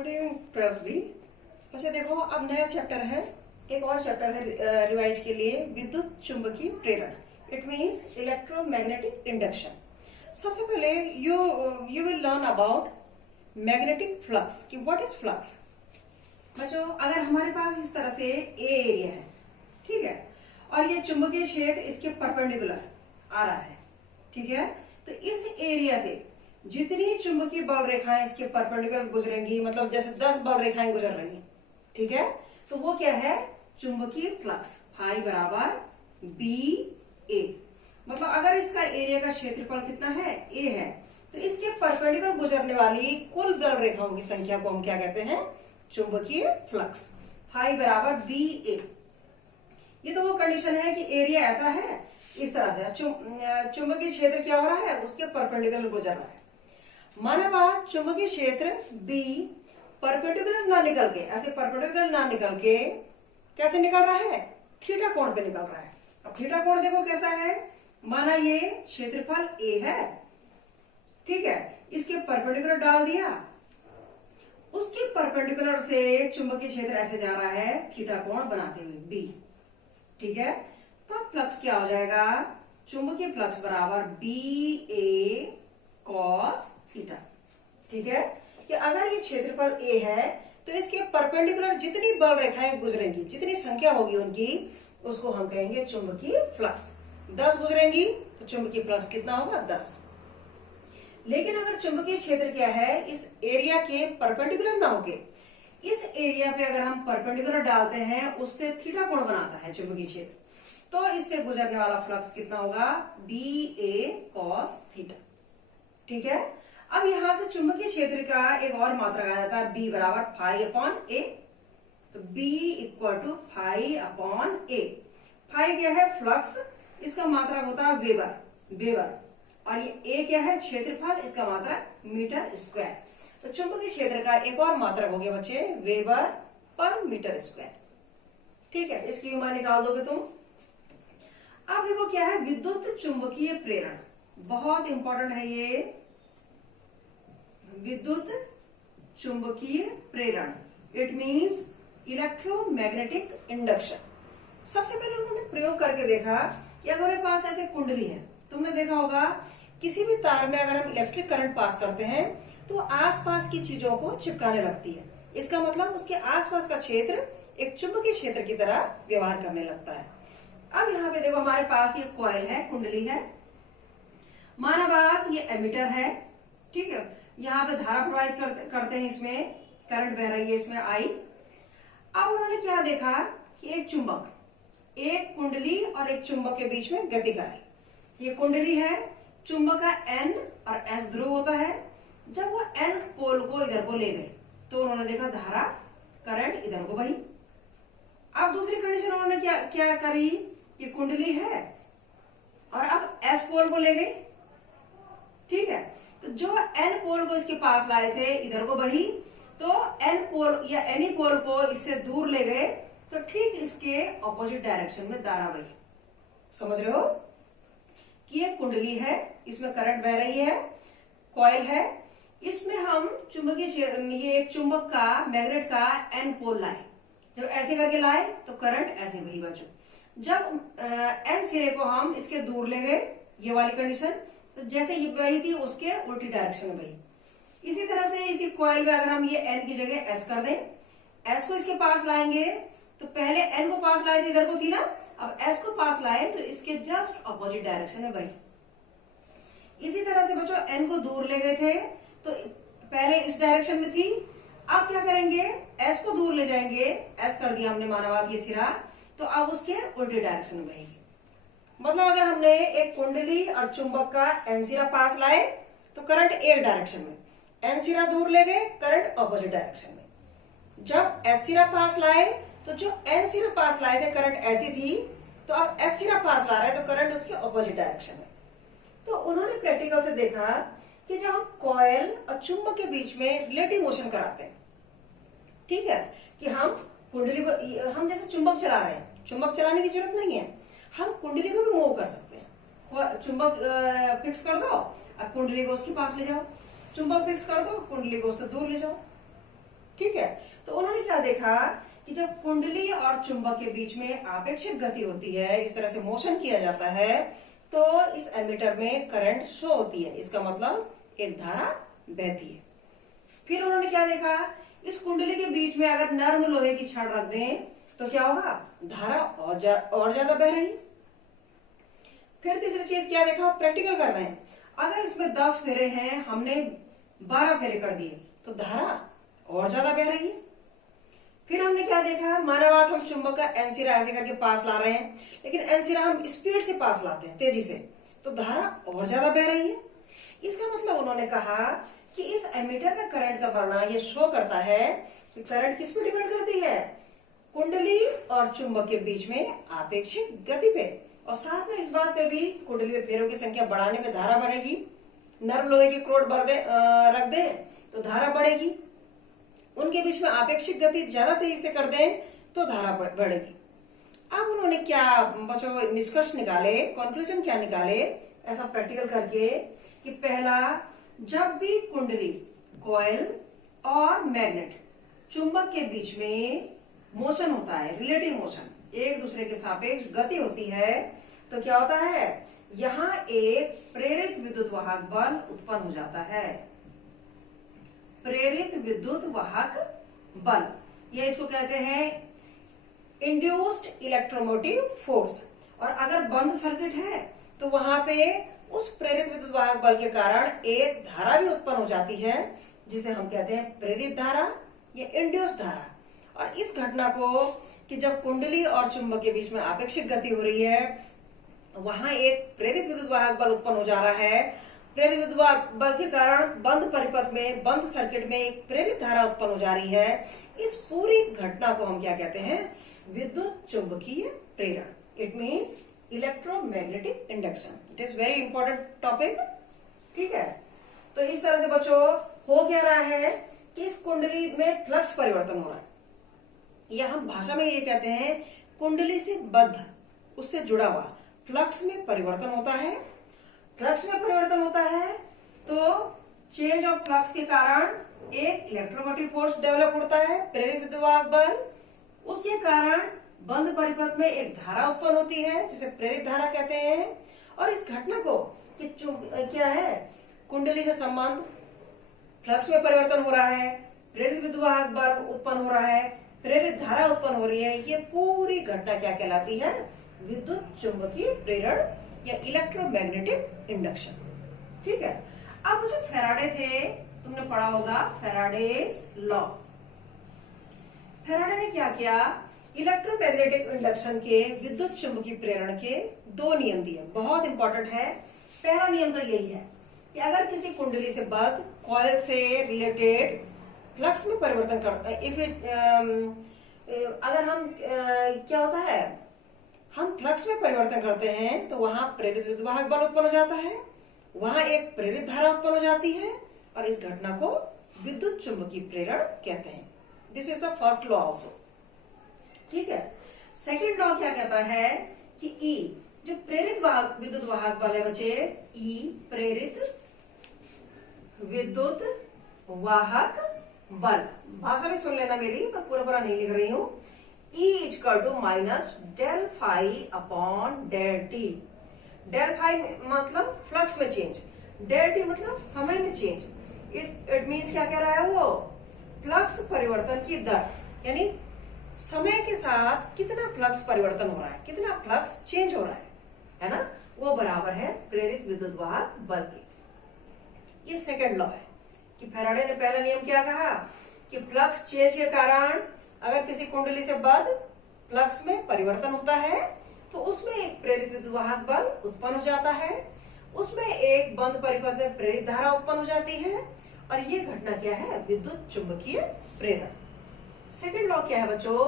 Good evening 12th भी। अच्छा देखो, अब नया चैप्टर है, एक और चैप्टर है रिवाइज के लिए, विद्युत चुंबकीय प्रेरण। It means electromagnetic induction. सबसे पहले you will learn about magnetic flux कि व्हाट इज फ्लक्स। बच्चों, अगर हमारे पास इस तरह से ए एरिया है, ठीक है, और ये चुंबकीय क्षेत्र इसके परपेंडिकुलर आ रहा है, ठीक है, तो इस एरिया से जितनी चुंबकीय बल रेखाएं इसके परपेंडिकुलर गुजरेंगी, मतलब जैसे 10 बल रेखाएं गुजर रही, ठीक है, तो वो क्या है, चुंबकीय फ्लक्स। फाई बराबर बी ए। मतलब अगर इसका एरिया का क्षेत्रफल कितना है, ए है, तो इसके परपेंडिकुलर गुजरने वाली कुल बल रेखाओं की संख्या को हम क्या कहते हैं, चुंबकीय फ्लक्स। फाई बराबर बी ए। ये तो वो कंडीशन है कि एरिया ऐसा है, इस तरह से चुंबकीय क्षेत्र क्या हो रहा है, उसके परपेंडिकुलर गुजर रहा है। माना बात चुंबकीय क्षेत्र बी परपेंडिकुलर ना निकल के, ऐसे परपेंडिकुलर ना निकल के कैसे निकल रहा है, थीटा कोण पे निकल रहा है। अब थीटा कोण देखो कैसा है, माना ये क्षेत्रफल ए है, ठीक है, इसके परपेंडिकुलर डाल दिया, उसके परपेंडिकुलर से चुंबकीय क्षेत्र ऐसे जा रहा है थीटा कोण बनाते हुए बी, ठीक है, तो फ्लक्स क्या हो जाएगा, चुंबकीय फ्लक्स बराबर बी ए कॉस थीटा। ठीक है, कि अगर ये क्षेत्रफल ए है तो इसके परपेंडिकुलर जितनी बल रेखाएं गुजरेंगी, जितनी संख्या होगी उनकी, उसको हम कहेंगे चुंबकीय फ्लक्स। 10 गुजरेंगी तो चुंबकीय फ्लक्स कितना होगा, 10। लेकिन अगर चुंबकीय क्षेत्र क्या है, इस एरिया के परपेंडिकुलर ना होके इस एरिया पे अगर हम परपेंडिकुलर डालते हैं, उससे थीटा कोण बनाता है चुंबकीय क्षेत्र, तो इससे गुजरने वाला फ्लक्स कितना होगा, बी ए कॉस थीटा। ठीक है, अब यहां से चुंबकीय क्षेत्र का एक और मात्रक आ जाता है, बी बराबर फाई अपॉन ए। तो B equal to phi upon a. Phi क्या है, फ्लक्स, इसका मात्रक होता है वेबर, और ये ए क्या है, क्षेत्रफल, इसका मात्रक मीटर स्क्वायर। तो चुंबकीय क्षेत्र का एक और मात्रक हो गया बच्चे, वेबर पर मीटर स्क्वायर। ठीक है, इसकी मान निकाल दोगे तुम। अब देखो क्या है, विद्युत चुंबकीय प्रेरण, बहुत इंपॉर्टेंट है ये, विद्युत चुंबकीय प्रेरण। It means electromagnetic induction. सबसे पहले उन्होंने प्रयोग करके देखा कि अगर हमारे पास ऐसे कुंडली है, तुमने देखा होगा किसी भी तार में अगर हम इलेक्ट्रिक करंट पास करते हैं तो आसपास की चीजों को चिपकाने लगती है। इसका मतलब उसके आसपास का क्षेत्र एक चुंबकीय क्षेत्र की तरह व्यवहार करने लगता है। अब यहाँ पे देखो हमारे पास ये कॉइल है, कुंडली है, माना बात ये एमीटर है, ठीक है, यहाँ पे धारा प्रवाहित करते हैं, इसमें करंट बह रही है, इसमें आई। अब उन्होंने क्या देखा कि एक चुंबक, एक कुंडली और एक चुंबक के बीच में गति कराई। ये कुंडली है, चुंबक का एन और एस ध्रुव होता है। जब वो एन पोल को इधर को ले गए तो उन्होंने देखा धारा, करंट इधर को बही। अब दूसरी कंडीशन उन्होंने क्या करी, ये कुंडली है और अब एस पोल को ले गई, ठीक है, तो जो एन पोल को इसके पास लाए थे इधर को बही, तो एन पोल या एनी पोल को इससे दूर ले गए तो ठीक इसके ऑपोजिट डायरेक्शन में धारा बही। समझ रहे हो कि ये कुंडली है, इसमें करंट बह रही है, कॉइल है, इसमें हम ये एक चुंबक का, मैग्नेट का एन पोल लाए। जब ऐसे करके लाए तो करंट ऐसे बही बच्चों। जब एन सिरे को हम इसके दूर ले गए, ये वाली कंडीशन, तो जैसे ये बही थी उसके उल्टी डायरेक्शन में बही। इसी तरह से इसी कॉइल में अगर हम ये एन की जगह एस कर दें, एस को इसके पास लाएंगे तो पहले एन को पास लाए थे, इधर को थी ना, अब एस को पास लाए तो इसके जस्ट अपोजिट डायरेक्शन में बही। इसी तरह से बच्चों एन को दूर ले गए थे तो पहले इस डायरेक्शन में थी, अब क्या करेंगे, एस को दूर ले जाएंगे, एस कर दिया हमने माना बात ये सिरा, तो अब उसके उल्टे डायरेक्शन में बहेगी। मतलब अगर हमने एक कुंडली और चुंबक का एन सिरा पास लाए तो करंट एक डायरेक्शन में, एन सिरा दूर ले गए, करंट अपोजिट डायरेक्शन में। जब एस सिरा पास लाए तो जो एन सिरा पास लाए थे करंट ऐसी थी, तो अब एस सिरा पास ला रहे तो करंट उसके अपोजिट डायरेक्शन में। तो उन्होंने प्रैक्टिकल से देखा कि जब हम कॉइल और चुंबक के बीच में रिलेटिव मोशन कराते हैं, ठीक है, कि हम कुंडली को, हम जैसे चुंबक चला रहे हैं, चुंबक चलाने की जरूरत नहीं है, हम कुंडली को भी मूव कर सकते हैं। चुंबक फिक्स कर दो और कुंडली को उसके पास ले जाओ, चुंबक फिक्स कर दो, कुंडली को उससे दूर ले जाओ, ठीक है। तो उन्होंने क्या देखा कि जब कुंडली और चुंबक के बीच में आपेक्षिक गति होती है, इस तरह से मोशन किया जाता है, तो इस एमीटर में करंट शो होती है। इसका मतलब एक धारा बहती है। फिर उन्होंने क्या देखा, इस कुंडली के बीच में अगर नर्म लोहे की छड़ रख दें तो क्या होगा, धारा और ज्यादा बह रही। फिर तीसरी चीज क्या देखा, प्रैक्टिकल कर रहे हैं, अगर इसमें 10 फेरे हैं, हमने 12 फेरे कर दिए तो धारा और ज्यादा बह रही है। फिर हमने क्या देखा, माना बात हम चुंबक का एनसिरा ऐसे करके पास ला रहे हैं, लेकिन एनसिरा हम स्पीड से पास लाते हैं, तेजी से, तो धारा और ज्यादा बह रही है। इसका मतलब उन्होंने कहा कि इस एमीटर में करंट का बढ़ना ये शो करता है कि करंट किस पे डिपेंड करती है, कुंडली और चुंबक के बीच में आपेक्षिक गति पे, और साथ में इस बात पे भी कुंडली में फेरों की संख्या बढ़ाने में धारा बढ़ेगी। नर्म लोहे की क्रोड रख दे तो धारा बढ़ेगी, उनके बीच में आपेक्षिक गति ज्यादा तेजी से कर दें तो धारा बढ़ेगी। अब उन्होंने क्या बच्चों निष्कर्ष निकाले, कंक्लूजन क्या निकाले ऐसा प्रैक्टिकल करके, कि पहला, जब भी कुंडली, कॉइल और मैग्नेट, चुंबक के बीच में मोशन होता है, रिलेटिव मोशन, एक दूसरे के सापेक्ष गति होती है, तो क्या होता है, यहाँ एक प्रेरित विद्युत वाहक बल उत्पन्न हो जाता है। प्रेरित विद्युत वाहक बल, ये इसको कहते हैं इंड्यूस्ड इलेक्ट्रोमोटिव फोर्स। और अगर बंद सर्किट है तो वहां पे उस प्रेरित विद्युत वाहक बल के कारण एक धारा भी उत्पन्न हो जाती है, जिसे हम कहते हैं प्रेरित धारा या इंड्यूस्ड धारा। और इस घटना को, कि जब कुंडली और चुंबक के बीच में आपेक्षिक गति हो रही है, वहां एक प्रेरित विद्युत वाहक बल उत्पन्न हो जा रहा है, प्रेरित विद्युत बल के कारण बंद परिपथ में, बंद सर्किट में एक प्रेरित धारा उत्पन्न हो जा रही है। इस पूरी घटना को हम क्या कहते हैं, विद्युत चुंबकीय प्रेरण। It means electromagnetic induction. It is very important topic, ठीक है। तो इस तरह से बच्चों हो क्या रहा है कि इस कुंडली में फ्लक्स परिवर्तन हो रहा है, या हम भाषा में ये कहते हैं कुंडली से बद्ध, उससे जुड़ा हुआ फ्लक्स में परिवर्तन होता है। फ्लक्स में परिवर्तन होता है तो चेंज ऑफ फ्लक्स के कारण एक इलेक्ट्रोमोटिव फोर्स डेवलप होता है, प्रेरित विद्युत वाहक बल, उसके कारण बंद परिपथ में एक धारा उत्पन्न होती है जिसे प्रेरित धारा कहते हैं। और इस घटना को कि क्या है, कुंडली से संबंध, फ्लक्स में परिवर्तन हो रहा है, प्रेरित विद्युत वाहक बल उत्पन्न हो रहा है, प्रेरित धारा उत्पन्न हो रही है, ये पूरी घटना क्या कहलाती है, विद्युत चुंबकीय प्रेरण या इलेक्ट्रोमैग्नेटिक इंडक्शन, ठीक है। अब जो फैराडे थे, तुमने पढ़ा होगा फैराडेज लॉ। फैराडे ने क्या किया, इलेक्ट्रोमैग्नेटिक इंडक्शन के, विद्युत चुंबकीय प्रेरण के 2 नियम दिए, बहुत इंपॉर्टेंट है। पहला नियम तो यही है कि अगर किसी कुंडली से बद्ध कॉइल से रिलेटेड फ्लक्स में परिवर्तन करता है, अगर हम क्या होता है, हम फ्लक्स में परिवर्तन करते हैं तो वहां प्रेरित विद्युत वाहक बल उत्पन्न हो जाता है, वहां एक प्रेरित धारा उत्पन्न हो जाती है, और इस घटना को विद्युत चुंबकीय प्रेरण कहते हैं। This is the first law also, ठीक है। सेकेंड लॉ क्या कहता है कि ई, जो प्रेरित विद्युत वाहक बल है बच्चे, ई प्रेरित विद्युत वाहक बल, भाषा भी सुन लेना मेरी, मैं पूरा नहीं लिख रही हूं। E equal to minus del phi upon del t. Del phi मतलब फ्लक्स में चेंज, डेल टी मतलब समय में चेंज। इट मीन्स क्या कह रहा है वो, फ्लक्स परिवर्तन की दर, यानी समय के साथ कितना फ्लक्स परिवर्तन हो रहा है, कितना फ्लक्स चेंज हो रहा है ना, वो बराबर है प्रेरित विद्युत वाहक बल के। ये सेकंड लॉ है कि फैराडे ने पहला नियम क्या कहा कि फ्लक्स चेंज के कारण अगर किसी कुंडली से बद्ध फ्लक्स में परिवर्तन होता है तो उसमें एक प्रेरित विद्युत वाहक बल उत्पन्न हो जाता है, उसमें एक बंद परिपथ में प्रेरित धारा उत्पन्न हो जाती है, और ये घटना क्या है, विद्युत चुंबकीय प्रेरण। सेकंड लॉ क्या है बच्चों,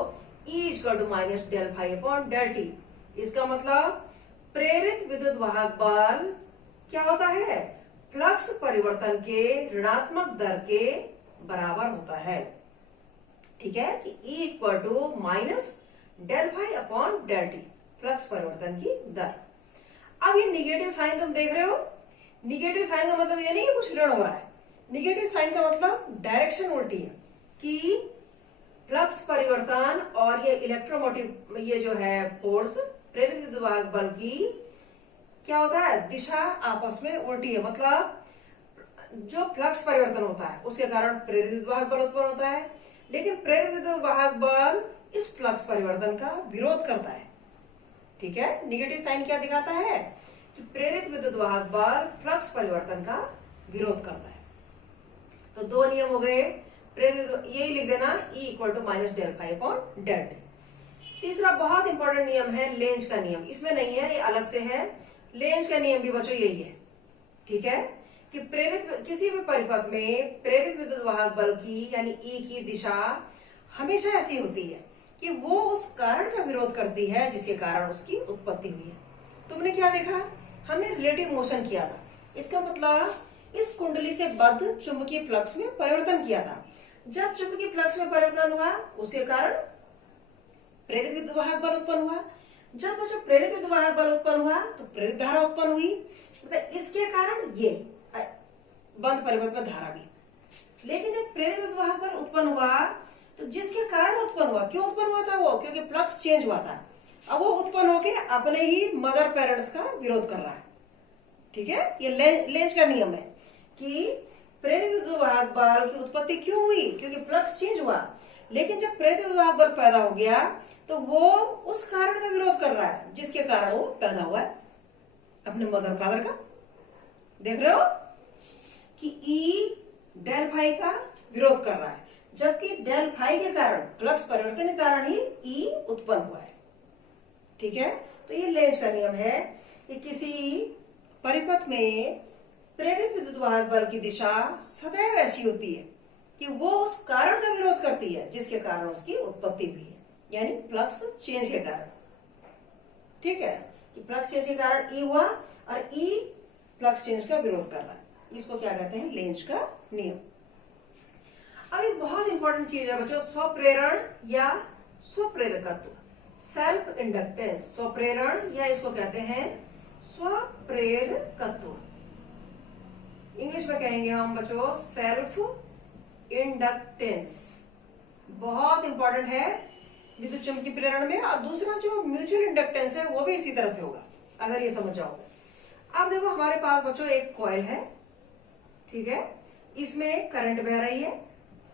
E equal to minus del phi upon del t. इसका मतलब प्रेरित विद्युत वाहक बल क्या होता है, फ्लक्स परिवर्तन के ऋणात्मक दर के बराबर होता है, ठीक है, कि E equal to minus del phi upon del t, flux परिवर्तन की दर। अब ये निगेटिव साइन तुम देख रहे हो, निगेटिव साइन का मतलब ये नहीं है कुछ ऋण हो रहा है, निगेटिव साइन का मतलब डायरेक्शन उल्टी है, कि फ्लक्स परिवर्तन और ये इलेक्ट्रोमोटिव ये जो है फोर्स प्रेरित विद्युत बल की क्या होता है, दिशा आपस में उल्टी है। मतलब जो फ्लक्स परिवर्तन होता है उसके कारण प्रेरित विद्युत बल उत्पन्न होता है, लेकिन प्रेरित विद्युत बल इस फ्लक्स परिवर्तन का विरोध करता है। ठीक है, निगेटिव साइन क्या दिखाता है कि प्रेरित विद्युत बल फ्लक्स परिवर्तन का विरोध करता है। तो दो नियम हो गए, प्रेरित यही लिख देना E equal to minus del phi upon del t. तीसरा बहुत इंपॉर्टेंट नियम है लेंज का नियम, इसमें नहीं है, ये अलग से है। लेंज का नियम भी बच्चों यही है, ठीक है, कि प्रेरित किसी भी परिपथ में प्रेरित विद्युत वाहक बल की यानी E की दिशा हमेशा ऐसी होती है कि वो उस कारण का विरोध करती है जिसके कारण उसकी उत्पत्ति हुई है। तुमने क्या देखा, हमने रिलेटिव मोशन किया था, इसका मतलब इस कुंडली से बद्ध चुंबकीय फ्लक्स में परिवर्तन किया था। जब चुंबकीय फ्लक्स में परिवर्तन हुआ उसके कारण प्रेरित विद्युत वाहक बल उत्पन्न हुआ। जब वो जो प्रेरित विद्युत वाहक बल उत्पन्न हुआ तो प्रेरित धारा उत्पन्न हुई, मतलब इसके कारण ये बंद परिपथ में धारा भी। लेकिन जब प्रेरित विद्युत वाहक बल उत्पन्न हुआ तो जिसके कारण उत्पन्न हुआ, क्यों उत्पन्न हुआ था वो, क्योंकि फ्लक्स चेंज हुआ था। अब वो उत्पन्न होके अपने ही मदर पेरेंट्स का विरोध कर रहा है। ठीक है, ये लेंज का नियम है कि प्रेरित विद्युत वाहक बल की उत्पत्ति क्यों हुई, क्योंकि फ्लक्स चेंज हुआ। लेकिन जब प्रेरित विद्युत वाहक बल पैदा हो गया तो वो उस कारण का विरोध कर रहा है जिसके कारण वो पैदा हुआ है, अपने मदर फादर का। देख रहे हो कि ई डेल फाई का विरोध कर रहा है, जबकि डेल फाई के कारण फ्लक्स परिवर्तन के कारण ही ई उत्पन्न हुआ है। ठीक है, तो ये लेंज का नियम है कि किसी परिपथ में प्रेरित विद्युत वाहक बल की दिशा सदैव ऐसी होती है कि वो उस कारण का विरोध करती है जिसके कारण उसकी उत्पत्ति हुई है, यानी फ्लक्स चेंज के कारण। ठीक है, कि फ्लक्स चेंज के कारण ई हुआ और ई फ्लक्स चेंज का विरोध कर रहा है, इसको क्या कहते हैं, लेंज का नियम। अब एक बहुत इंपॉर्टेंट चीज है बच्चों, स्वप्रेरण या स्वप्रेरकत्व, सेल्फ इंडक्टेंस। स्वप्रेरण या इसको कहते हैं स्वप्रेरकत्व, इंग्लिश में कहेंगे हम बच्चों सेल्फ इंडक्टेंस। बहुत इंपॉर्टेंट है विद्युत चुंबकीय प्रेरण में। और दूसरा जो म्यूचुअल इंडक्टेंस है वो भी इसी तरह से होगा, अगर ये समझ जाओगे। अब देखो हमारे पास बच्चों एक कॉइल है, ठीक है, इसमें करंट बह रही है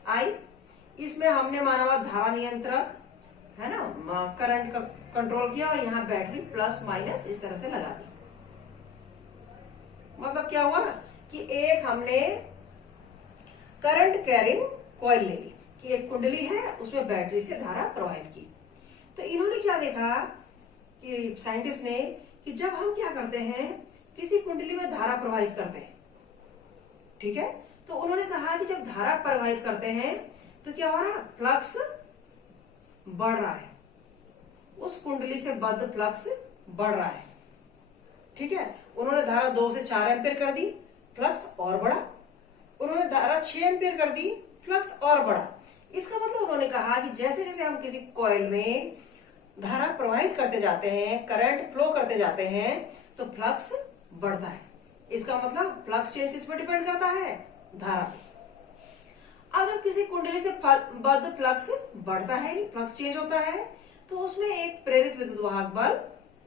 आई, इसमें हमने माना हुआ धारा नियंत्रक है ना, करंट का कंट्रोल किया और यहाँ बैटरी प्लस माइनस इस तरह से लगा दी। मतलब क्या हुआ कि एक हमने करंट कैरिंग कॉइल ले ली कि एक कुंडली है उसमें बैटरी से धारा प्रवाहित की। तो इन्होंने क्या देखा कि साइंटिस्ट ने कि जब हम क्या करते हैं किसी कुंडली में धारा प्रवाहित करते हैं, ठीक है, तो उन्होंने कहा कि जब धारा प्रवाहित करते हैं तो क्या हो रहा है, फ्लक्स बढ़ रहा है, उस कुंडली से बद्ध फ्लक्स बढ़ रहा है। ठीक है, उन्होंने धारा 2 से 4 एम्पीयर कर दी, फ्लक्स और बढ़ा। उन्होंने धारा 6 एम्पीयर कर दी, फ्लक्स और बढ़ा। इसका मतलब उन्होंने कहा कि जैसे जैसे हम किसी कॉइल में धारा प्रवाहित करते जाते हैं, करंट फ्लो करते जाते हैं, तो फ्लक्स बढ़ता है। इसका मतलब फ्लक्स चेंज किस पर डिपेंड करता है, धारा पे। अगर किसी कुंडली से बद्ध फ्लक्स बढ़ता है, फ्लक्स चेंज होता है, तो उसमें एक प्रेरित विद्युत वाहक बल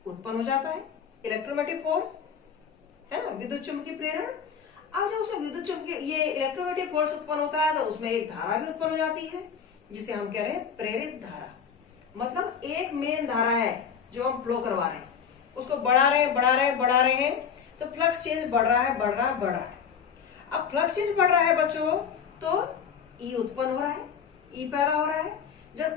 उत्पन्न हो जाता है, इलेक्ट्रोमैग्नेटिक फोर्स है ना, विद्युत चुंबकीय प्रेरण। अब जब उसमें विद्युत चुंबकीय ये इलेक्ट्रोमैग्नेटिक फोर्स उत्पन्न होता है तो उसमें एक धारा भी उत्पन्न हो जाती है जिसे हम कह रहे हैं प्रेरित धारा। मतलब एक मेन धारा है जो हम फ्लो करवा रहे हैं, उसको बढ़ा रहे हैं बढ़ा रहे हैं बढ़ा रहे हैं, तो फ्लक्स चेंज बढ़ रहा है बढ़ रहा है बढ़ रहा है। अब फ्लक्स चेंज बढ़ रहा है बच्चों तो ई उत्पन्न हो रहा है, ई पैदा हो रहा है। जब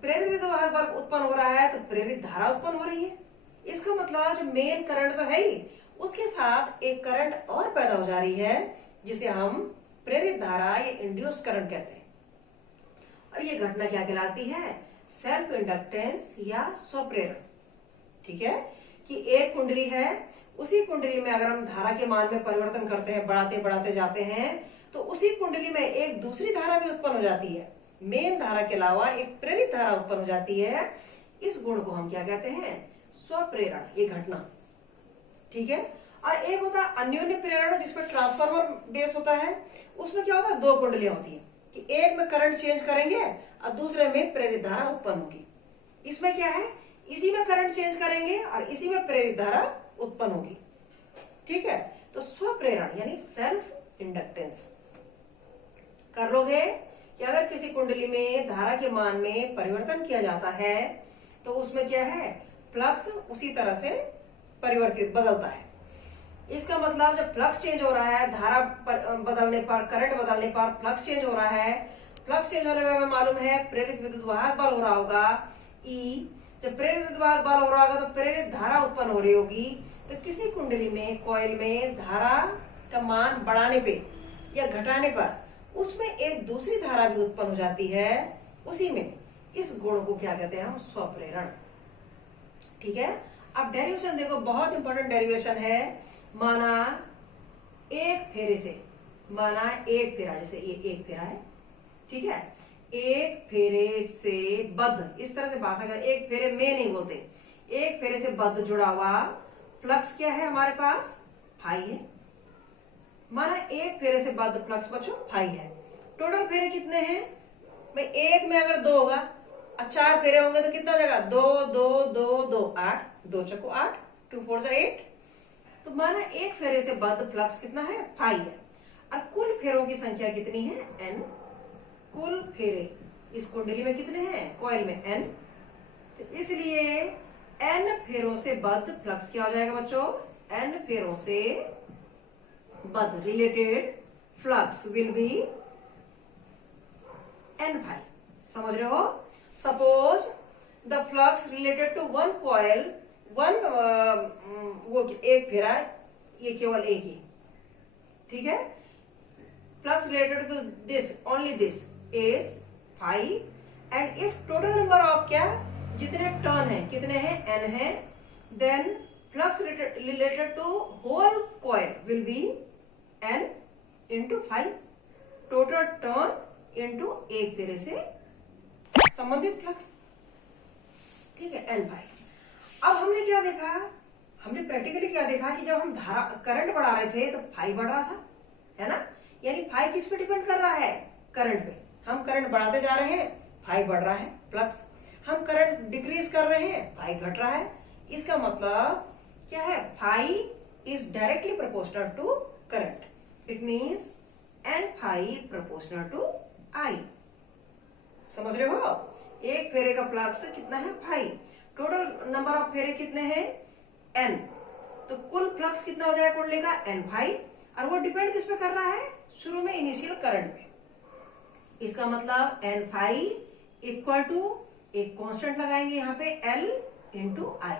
प्रेरित विद्युत वाहक बल उत्पन्न हो रहा है तो प्रेरित धारा उत्पन्न हो रही है। इसका मतलब जो मेन करंट तो है ही, उसके साथ एक करंट और पैदा हो जा रही है जिसे हम प्रेरित धारा या इंड्यूस करंट कहते हैं। और ये घटना क्या कहलाती है, सेल्फ इंडक्टेंस या स्वप्रेरण। ठीक है, कि एक कुंडली है, उसी कुंडली में अगर हम धारा के मान में परिवर्तन करते हैं, बढ़ाते बढ़ाते जाते हैं, तो उसी कुंडली में एक दूसरी धारा भी उत्पन्न हो जाती है, मेन धारा के अलावा एक प्रेरित धारा उत्पन्न हो जाती है। इस गुण को हम क्या कहते हैं, स्वप्रेरण, ये घटना। ठीक है, और एक होता है अन्योन्य प्रेरण जिसपर ट्रांसफार्मर बेस होता है, उसमें क्या होता है, दो कुंडलियां होती है, कि एक में करंट चेंज करेंगे और दूसरे में प्रेरित धारा उत्पन्न होगी। इसमें क्या है, इसी में करंट चेंज करेंगे और इसी में प्रेरित धारा उत्पन्न होगी। ठीक है, तो स्वप्रेरण यानी सेल्फ इंडक्टेंस कर लोगे कि अगर किसी कुंडली में धारा के मान में परिवर्तन किया जाता है तो उसमें क्या है, फ्लक्स उसी तरह से परिवर्तित बदलता है। इसका मतलब जब फ्लक्स चेंज हो रहा है, धारा बदलने पर, करंट बदलने पर फ्लक्स चेंज हो रहा है। फ्लक्स चेंज होने में हमें मालूम है प्रेरित विद्युत वाहक बल हो रहा होगा ई। जब प्रेरित विद्युत वाहक बल हो रहा होगा तो प्रेरित धारा उत्पन्न हो रही होगी। तो किसी कुंडली में, कॉइल में धारा का मान बढ़ाने पे या घटाने पर उसमें एक दूसरी धारा भी उत्पन्न हो जाती है। उसी में इस गुण को क्या कहते हैं हम, स्वप्रेरण। ठीक है, अब डेरिवेशन देखो, बहुत इंपॉर्टेंट डेरिवेशन है। माना एक फेरे से, माना एक फेरा, जैसे ये एक फेरा है, ठीक है, एक फेरे से बद्ध, इस तरह से भाषा कर, एक फेरे में नहीं बोलते, एक फेरे से बद्ध जुड़ा हुआ फ्लक्स क्या है हमारे पास, फाई है। माना एक फेरे से बद्ध फ्लक्स बच्चों फाई है। टोटल फेरे कितने हैं भाई, एक में अगर 2 होगा और 4 फेरे होंगे तो कितना जगह, 2 2 2 2 8, 2 चक्को 8, 2 4 जा 8। तो माना एक फेरे से बद्ध फ्लक्स कितना है, फाई है। और कुल फेरों की संख्या कितनी है, n। कुल फेरे इस कुंडली में कितने हैं, कॉइल में n। तो इसलिए n फेरों से बद्ध फ्लक्स क्या हो जाएगा बच्चों, n फेरों से बद्ध related flux will be n phi. समझ रहे हो। Suppose the flux related to one coil, वो एक फेरा, ये केवल एक ही, ठीक है। Flux related to this, only this is phi. And if total number of क्या, जितने टर्न है, कितने हैं, n है, then flux related to whole coil will be n into phi. Total turn into एक फेरे से संबंधित फ्लक्स, ठीक है, n फाई। अब हमने क्या देखा, हमने प्रैक्टिकली क्या देखा कि जब हम धारा करंट बढ़ा रहे थे तो फाई बढ़ रहा था, है ना। यानी फाई किस पे डिपेंड कर रहा है, करंट पे। हम करंट बढ़ाते जा रहे हैं, फाई बढ़ रहा है फ्लक्स। हम करंट डिक्रीज कर रहे हैं, फाई घट रहा है। इसका मतलब क्या है, phi is directly proportional to current. It means n phi proportional to I. समझ रहे हो। एक फेरे का फ्लक्स कितना है, फाई। टोटल नंबर ऑफ फेरे कितने हैं, n। तो कुल फ्लक्स कितना हो जाएगा कुंडली का, n फाई। और वो डिपेंड किस पे कर रहा है, शुरू में इनिशियल करंट पे। इसका मतलब n फाई इक्वल टू, एक कांस्टेंट लगाएंगे यहाँ पे, l इंटू आई।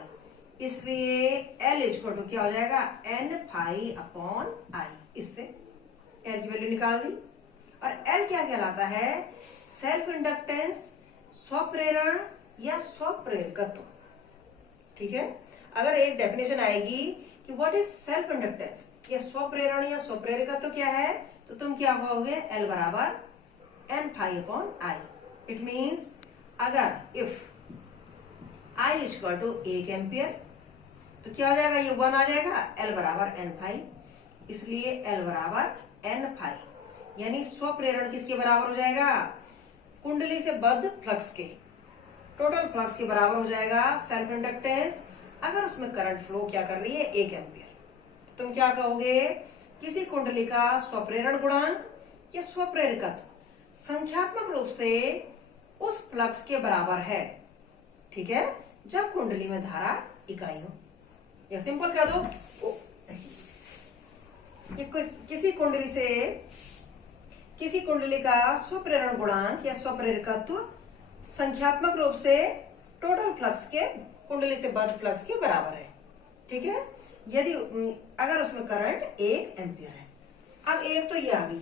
इसलिए l इक्वल टू क्या हो जाएगा, n फाई अपॉन आई। इससे l की वैल्यू निकाल दी। और L क्या कहलाता है, सेल्फ इंडक्टेंस, स्वप्रेरण या स्वप्रेरकत्व। ठीक है, अगर एक डेफिनेशन आएगी कि व्हाट इज सेल्फ इंडक्टेंस या स्वप्रेरण या स्वप्रेरकत्व क्या है, तो तुम क्या कहोगे, L बराबर n phi upon I. It means अगर if I equal to 1 ampere तो क्या हो जाएगा, ये 1 आ जाएगा, L बराबर n फाई। इसलिए L बराबर n फाई, यानी स्वप्रेरण किसके बराबर हो जाएगा, कुंडली से बद्ध फ्लक्स के टोटल फ्लक्स के बराबर हो जाएगा सेल्फ इंडक्टेंस। अगर उसमें करंट फ्लो क्या कर रही है, 1 एम्पियर, तुम क्या कहोगे, किसी कुंडली का स्वप्रेरण गुणांक या स्वप्रेरकत्व संख्यात्मक रूप से उस फ्लक्स के बराबर है, ठीक है, जब कुंडली में धारा इकाई हो। या सिंपल कह दो कि किसी कुंडली का स्वप्रेरण गुणांक या स्वप्रेरकत्व संख्यात्मक रूप से टोटल फ्लक्स के, कुंडली से बद्ध फ्लक्स के बराबर है, ठीक है, यदि अगर उसमें करंट 1 एम्पियर है। अब एक तो ये आ गई,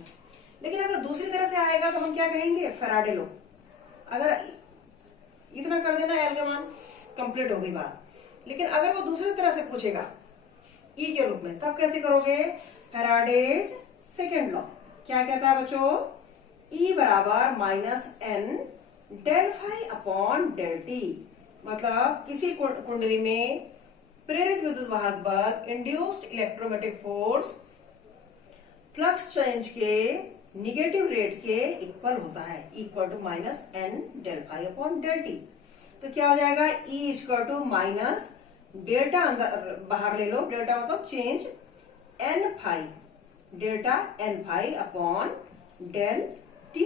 लेकिन अगर दूसरी तरह से आएगा तो हम क्या कहेंगे, फैराडे लॉ। अगर इतना कर देना एल का मान, कंप्लीट हो गई बात। लेकिन अगर वो दूसरी तरह से पूछेगा ई के रूप में, तब कैसे करोगे, फैराडेज सेकेंड लॉ क्या कहता है बच्चों, ई बराबर minus N del phi upon del T. मतलब किसी कुंडली में प्रेरित विद्युत वाहक बल, induced electromagnetic force, flux change के निगेटिव रेट के इक्वल होता है, equal to minus N del phi upon del T. तो क्या हो जाएगा, E equal to minus delta, अंदर बाहर ले लो, डेल्टा मतलब change, N phi, delta N phi upon del T.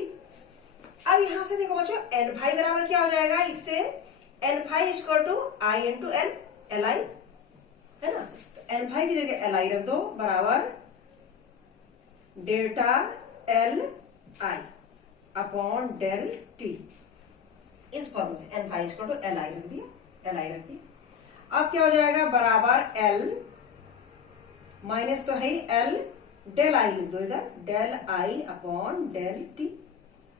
अब यहां से देखो बच्चों, एन फाई बराबर क्या हो जाएगा, इससे N phi equal to I into N, L I है ना। तो एन फाई की जगह एल आई रख दो, बराबर delta L I upon del T. इस फॉर्म से N phi equal to L I रख दिया, एल आई रख दिया। अब क्या हो जाएगा, बराबर एल माइनस तो है एल, डेल आई लिख दो इधर, del I upon del T,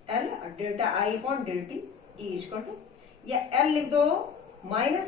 L delta I upon del T, E equal to, या एल लिख दो माइनस